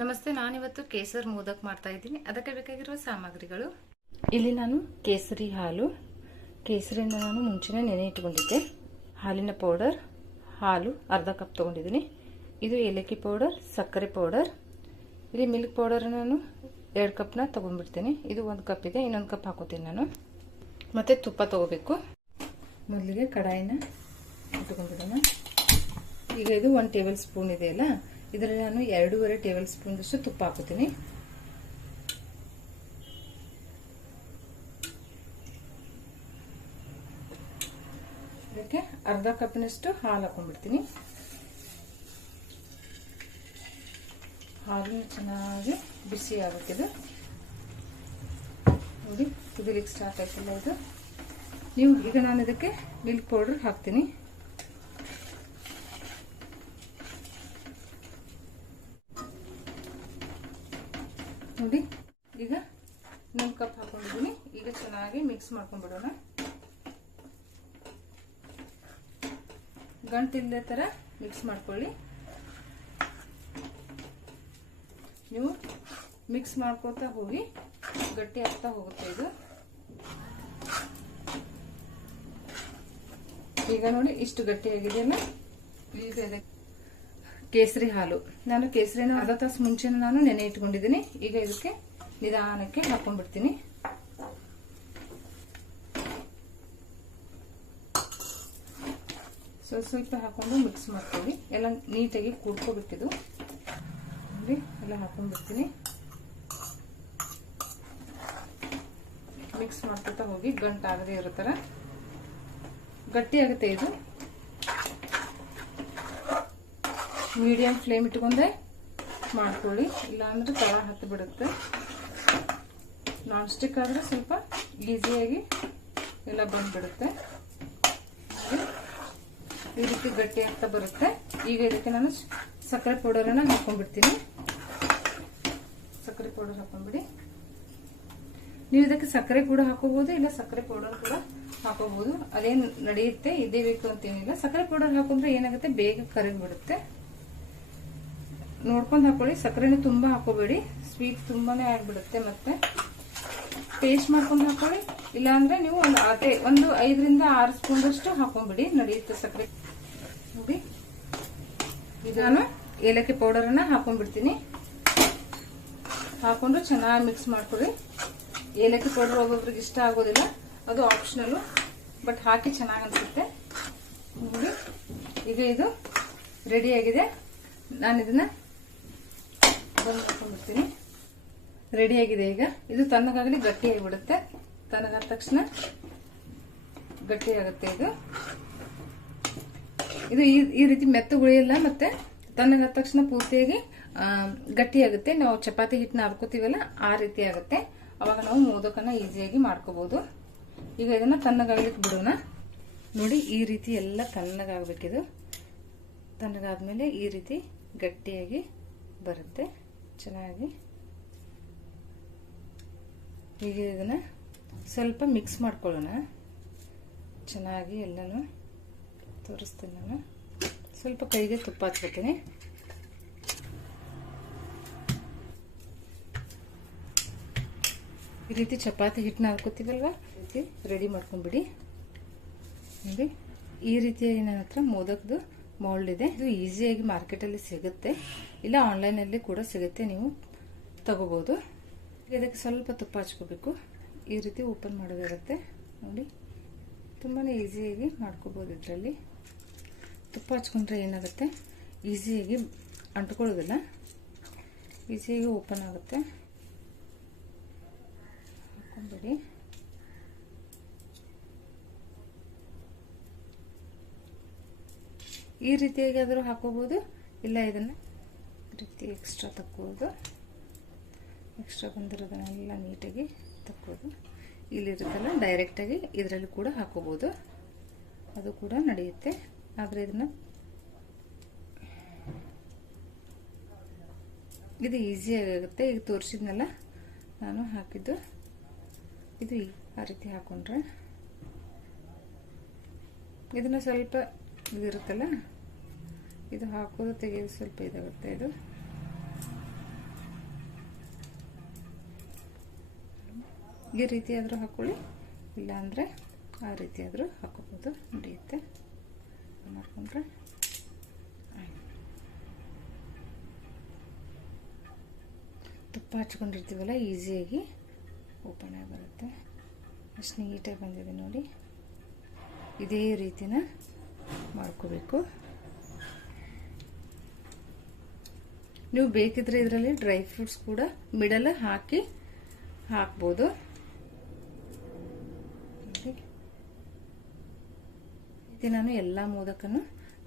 ನಮಸ್ತೆ, ನಾನಿವತ್ತು ಕೇಸರ್ ಮೋದಕ್ ಮಾಡ್ತಾ ಇದ್ದೀನಿ. ಅದಕ್ಕೆ ಬೇಕಾಗಿರುವ ಸಾಮಗ್ರಿಗಳು: ಇಲ್ಲಿ ನಾನು ಕೇಸರಿ ಹಾಲು, ಕೇಸರಿನ ನಾನು ಮುಂಚೆನೇ ನೆನೆ ಇಟ್ಕೊಂಡಿದ್ದೆ. ಹಾಲಿನ ಪೌಡರ್, ಹಾಲು ಅರ್ಧ ಕಪ್ ತೊಗೊಂಡಿದ್ದೀನಿ. ಇದು ಏಲಕ್ಕಿ ಪೌಡರ್, ಸಕ್ಕರೆ ಪೌಡರ್. ಇಲ್ಲಿ ಮಿಲ್ಕ್ ಪೌಡರ್ ನಾನು 2 ಕಪ್ನ ತೊಗೊಂಡ್ಬಿಡ್ತೀನಿ. ಇದು 1 ಕಪ್ ಇದೆ, ಇನ್ನೊಂದು ಕಪ್ ಹಾಕೋತೀನಿ ನಾನು. ಮತ್ತು ತುಪ್ಪ ತೊಗೋಬೇಕು. ಮೊದಲಿಗೆ ಕಡಾಯಿನ ಇಟ್ಕೊಂಡ್ಬಿಡೋಣ. ಈಗ ಇದು 1 ಟೇಬಲ್ ಸ್ಪೂನ್ ಇದೆಯಲ್ಲ, ಇದರಲ್ಲಿ ನಾನು 2.5 ಟೇಬಲ್ ಸ್ಪೂನ್ ದಷ್ಟು ತುಪ್ಪ ಹಾಕೋತೀನಿ. ಇದಕ್ಕೆ ಅರ್ಧ ಕಪ್ನಷ್ಟು ಹಾಲು ಹಾಕೊಂಡ್ಬಿಡ್ತೀನಿ. ಹಾಲು ಚೆನ್ನಾಗಿ ಬಿಸಿ ಆಗುತ್ತಿದೆ ನೋಡಿ, ಕುದಿಲಿಕ್ಕೆ ಸ್ಟಾರ್ಟ್ ಆಯ್ತಲ್ಲ ಇದು. ಈಗ ನಾನು ಇದಕ್ಕೆ ಮಿಲ್ಕ್ ಪೌಡರ್ ಹಾಕ್ತೀನಿ. ನೋಡಿ, ಈಗ 1 ಕಪ್ ಹಾಕೊಂಡಿದ್ದೀನಿ. ಈಗ ಚೆನ್ನಾಗಿ ಮಿಕ್ಸ್ ಮಾಡ್ಕೊಂಡ್ಬಿಡೋಣ. ಗಂಟಿಲ್ಲದೆ ತರ ಮಿಕ್ಸ್ ಮಾಡ್ಕೊಳ್ಳಿ. ನೀವು ಮಿಕ್ಸ್ ಮಾಡ್ಕೋತಾ ಹೋಗಿ ಗಟ್ಟಿ ಆಗ್ತಾ ಹೋಗುತ್ತೆ ಇದು. ಈಗ ನೋಡಿ ಇಷ್ಟು ಗಟ್ಟಿಯಾಗಿದೆಯಲ್ಲ. ಈಗ ಕೇಸರಿ ಹಾಲು, ನಾನು ಕೇಸರಿನ ಅರ್ಧ ತಾಸು ಮುಂಚೆನೇ ನಾನು ನೆನೆ ಇಟ್ಕೊಂಡಿದ್ದೀನಿ. ಈಗ ಇದಕ್ಕೆ ನಿಧಾನಕ್ಕೆ ಹಾಕೊಂಡ್ಬಿಡ್ತೀನಿ. ಸ್ವಲ್ಪ ಹಾಕೊಂಡು ಮಿಕ್ಸ್ ಮಾಡ್ಕೊಳ್ಳಿ. ಎಲ್ಲ ನೀಟಾಗಿ ಕೂಡ್ಕೋಬೇಕಿದು ನೋಡಿ. ಎಲ್ಲ ಹಾಕೊಂಡ್ಬಿಡ್ತೀನಿ. ಮಿಕ್ಸ್ ಮಾಡ್ಕೊತಾ ಹೋಗಿ ಗಂಟಾಗದೆ ಇರೋ ತರ ಗಟ್ಟಿ ಆಗುತ್ತೆ ಇದು. ಮೀಡಿಯಂ ಫ್ಲೇಮ್ ಇಟ್ಕೊಂಡೆ ಮಾಡ್ಕೊಳ್ಳಿ, ಇಲ್ಲಾಂದ್ರೆ ತಳ ಹತ್ತಿ ಬಿಡುತ್ತೆ. ನಾನ್ ಸ್ಟಿಕ್ ಆದ್ರೆ ಸ್ವಲ್ಪ ಈಸಿಯಾಗಿ ಎಲ್ಲ ಬಂದ್ಬಿಡುತ್ತೆ. ಈ ರೀತಿ ಗಟ್ಟಿ ಆಗ್ತಾ ಬರುತ್ತೆ. ಈಗ ಇದಕ್ಕೆ ನಾನು ಸಕ್ಕರೆ ಪೌಡರನ್ನ ಹಾಕೊಂಡ್ಬಿಡ್ತೀನಿ. ಸಕ್ಕರೆ ಪೌಡರ್ ಹಾಕೊಂಡ್ಬಿಡಿ. ನೀವು ಇದಕ್ಕೆ ಸಕ್ಕರೆ ಕೂಡ ಹಾಕೋಬಹುದು, ಇಲ್ಲ ಸಕ್ಕರೆ ಪೌಡರ್ ಕೂಡ ಹಾಕೋಬಹುದು. ಅದೇನು ನಡೆಯುತ್ತೆ, ಇದೇ ಬೇಕು ಅಂತೇನಿಲ್ಲ. ಸಕ್ಕರೆ ಪೌಡರ್ ಹಾಕೊಂಡ್ರೆ ಏನಾಗುತ್ತೆ, ಬೇಗ ಕರಗಿಬಿಡುತ್ತೆ. ನೋಡ್ಕೊಂಡು ಹಾಕೊಳ್ಳಿ. ಸಕ್ಕರೆನ ತುಂಬಾ ಹಾಕೋಬೇಡಿ, ಸ್ವೀಟ್ ತುಂಬಾನೇ ಆಗ್ಬಿಡುತ್ತೆ. ಮತ್ತೆ ಟೇಸ್ಟ್ ಮಾಡ್ಕೊಂಡು ಹಾಕೊಳ್ಳಿ. ಇಲ್ಲಾಂದ್ರೆ ನೀವು ಒಂದು 5 ರಿಂದ 6 ಸ್ಪೂನ್ ಅಷ್ಟು ಹಾಕೊಂಡ್ಬಿಡಿ, ನಡೆಯುತ್ತೆ ಸಕ್ಕರೆ. ನೋಡಿ, ಈಗ ನಾನು ಏಲಕ್ಕಿ ಪೌಡರ್ ಅನ್ನ ಹಾಕೊಂಡ್ಬಿಡ್ತೀನಿ. ಹಾಕೊಂಡು ಚೆನ್ನಾಗಿ ಮಿಕ್ಸ್ ಮಾಡ್ಕೊಳ್ಳಿ. ಏಲಕ್ಕಿ ಪೌಡರ್ ಒಬ್ಬೊಬ್ರಿಗೆ ಇಷ್ಟ ಆಗೋದಿಲ್ಲ, ಅದು ಆಪ್ಷನಲ್, ಬಟ್ ಹಾಕಿ ಚೆನ್ನಾಗಿ ಅನ್ಸುತ್ತೆ. ನೋಡಿ, ಈಗ ಇದು ರೆಡಿ ಆಗಿದೆ. ನಾನು ಇದನ್ನ ಬಂದ್ ಮಾಡ್ಕೊಂಡ್ಬಿಡ್ತೀನಿ. ರೆಡಿ ಆಗಿದೆ. ಈಗ ಇದು ತಣ್ಣಗಾಗಲಿ ಗಟ್ಟಿ ಆಗಿಬಿಡುತ್ತೆ. ತಣ್ಣಗಾದ ತಕ್ಷಣ ಗಟ್ಟಿ ಆಗುತ್ತೆ ಇದು. ಈ ರೀತಿ ಮೆತ್ತಗುಳಿಯಲ್ಲ, ಮತ್ತೆ ತಣ್ಣಗಾದ ತಕ್ಷಣ ಪೂರ್ತಿಯಾಗಿ ಗಟ್ಟಿ ಆಗುತ್ತೆ. ನಾವು ಚಪಾತಿ ಹಿಟ್ಟನ್ನ ಹಾಕೋತೀವಲ್ಲ, ಆ ರೀತಿ ಆಗುತ್ತೆ. ಅವಾಗ ನಾವು ಮೋದಕನ ಈಸಿಯಾಗಿ ಮಾಡ್ಕೋಬಹುದು. ಈಗ ಇದನ್ನ ತಣ್ಣಗಾಗ್ಲಿಕ್ಕೆ ಬಿಡೋಣ. ನೋಡಿ, ಈ ರೀತಿ ಎಲ್ಲ ತಣ್ಣಗಾಗಬೇಕಿದು. ತಣ್ಣಗಾದ್ಮೇಲೆ ಈ ರೀತಿ ಗಟ್ಟಿಯಾಗಿ ಬರುತ್ತೆ ಚೆನ್ನಾಗಿ. ಈಗ ಇದನ್ನ ಸ್ವಲ್ಪ ಮಿಕ್ಸ್ ಮಾಡ್ಕೊಳ್ಳೋಣ ಚೆನ್ನಾಗಿ. ಎಲ್ಲನೂ ತೋರಿಸ್ತೀನಿ ನಾನು. ಸ್ವಲ್ಪ ಕೈಗೆ ತುಪ್ಪ ಹಚ್ಕೊತೀನಿ. ಈ ರೀತಿ ಚಪಾತಿ ಹಿಟ್ಟನ್ನ ಹಾಕೋತೀವಲ್ವಾ, ಈ ರೀತಿ ರೆಡಿ ಮಾಡ್ಕೊಂಡ್ಬಿಡಿ. ನೋಡಿ, ಈ ರೀತಿಯಾಗಿ ನನ್ನ ಹತ್ರ ಮೋದಕದ್ದು ಮೌಲ್ಡ್ ಇದೆ. ಇದು ಈಸಿಯಾಗಿ ಮಾರ್ಕೆಟಲ್ಲಿ ಸಿಗುತ್ತೆ, ಇಲ್ಲ ಆನ್ಲೈನಲ್ಲಿ ಕೂಡ ಸಿಗುತ್ತೆ, ನೀವು ತಗೋಬಹುದು. ಇದಕ್ಕೆ ಸ್ವಲ್ಪ ತುಪ್ಪ ಹಚ್ಕೋಬೇಕು. ಈ ರೀತಿ ಓಪನ್ ಮಾಡೋದಿರುತ್ತೆ ನೋಡಿ. ತುಂಬಾ ಈಸಿಯಾಗಿ ಮಾಡ್ಕೋಬಹುದು. ಇದರಲ್ಲಿ ತುಪ್ಪ ಹಚ್ಕೊಂಡ್ರೆ ಏನಾಗುತ್ತೆ, ಈಸಿಯಾಗಿ ಅಂಟ್ಕೊಳ್ಳೋದಿಲ್ಲ, ಈಸಿಯಾಗಿ ಓಪನ್ ಆಗುತ್ತೆ. ಹಾಕೊಂಡ್ಬಿಡಿ. ಈ ರೀತಿಯಾಗಿ ಆದರೂ ಹಾಕೋಬಹುದು, ಇಲ್ಲ ಇದನ್ನ ರೀತಿ ಎಕ್ಸ್ಟ್ರಾ ತಕ್ಕೋದು. ಎಕ್ಸ್ಟ್ರಾ ಬಂದಿರೋದನ್ನೆಲ್ಲ ನೀಟಾಗಿ ತಕ್ಕೋದು. ಇಲ್ಲಿರುತ್ತಲ್ಲ, ಡೈರೆಕ್ಟಾಗಿ ಇದರಲ್ಲಿ ಕೂಡ ಹಾಕೋಬಹುದು, ಅದು ಕೂಡ ನಡೆಯುತ್ತೆ. ಆದರೆ ಇದನ್ನ ಇದು ಈಸಿಯಾಗಿ ಆಗುತ್ತೆ. ಈಗ ತೋರಿಸಿದ್ನಲ್ಲ ನಾನು ಹಾಕಿದ್ದು, ಇದು ಆ ರೀತಿ ಹಾಕೊಂಡ್ರೆ ಇದನ್ನ ಸ್ವಲ್ಪ ಇದಿರುತ್ತಲ್ಲ, ಇದು ಹಾಕೋದು ತೆಗೆಯೋದು ಸ್ವಲ್ಪ ಇದಾಗುತ್ತೆ. ಇದು ಈ ರೀತಿ ಆದರೂ ಹಾಕೊಳ್ಳಿ, ಇಲ್ಲಾಂದರೆ ಆ ರೀತಿ ಆದರೂ ಹಾಕೋಬೋದು, ನಡೆಯುತ್ತೆ. ಮಾಡಿಕೊಂಡ್ರೆ ತುಪ್ಪ ಹಚ್ಕೊಂಡಿರ್ತೀವಲ್ಲ ಈಸಿಯಾಗಿ ಓಪನ್ ಆಗಿ ಬರುತ್ತೆ. ಅಷ್ಟು ನೀಟಾಗಿ ಬಂದಿದೆ ನೋಡಿ. ಇದೇ ರೀತಿನ ಮಾಡ್ಕೋಬೇಕು. ನೀವು ಬೇಕಿದ್ರೆ ಇದರಲ್ಲಿ ಡ್ರೈ ಫ್ರೂಟ್ಸ್ ಕೂಡ ಮಿಡಲ್ ಹಾಕ್ಬೋದು. ನಾನು ಎಲ್ಲ ಮೋದಕನ್ನು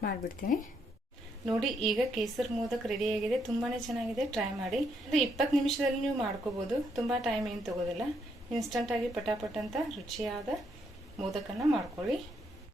ಮಾಡಿಬಿಡ್ತೀನಿ ನೋಡಿ. ಈಗ ಕೇಸರ್ ಮೋದಕ್ ರೆಡಿ ಆಗಿದೆ, ತುಂಬಾನೇ ಚೆನ್ನಾಗಿದೆ. ಟ್ರೈ ಮಾಡಿ. 20 ನಿಮಿಷದಲ್ಲಿ ನೀವು ಮಾಡ್ಕೋಬಹುದು, ತುಂಬಾ ಟೈಮ್ ಏನು ತಗೋದಿಲ್ಲ. ಇನ್ಸ್ಟಂಟ್ ಆಗಿ ಪಟಾಪಟ್ ಅಂತ ರುಚಿಯಾದ ಮೋದಕನ್ನ ಮಾಡ್ಕೊಳ್ಳಿ.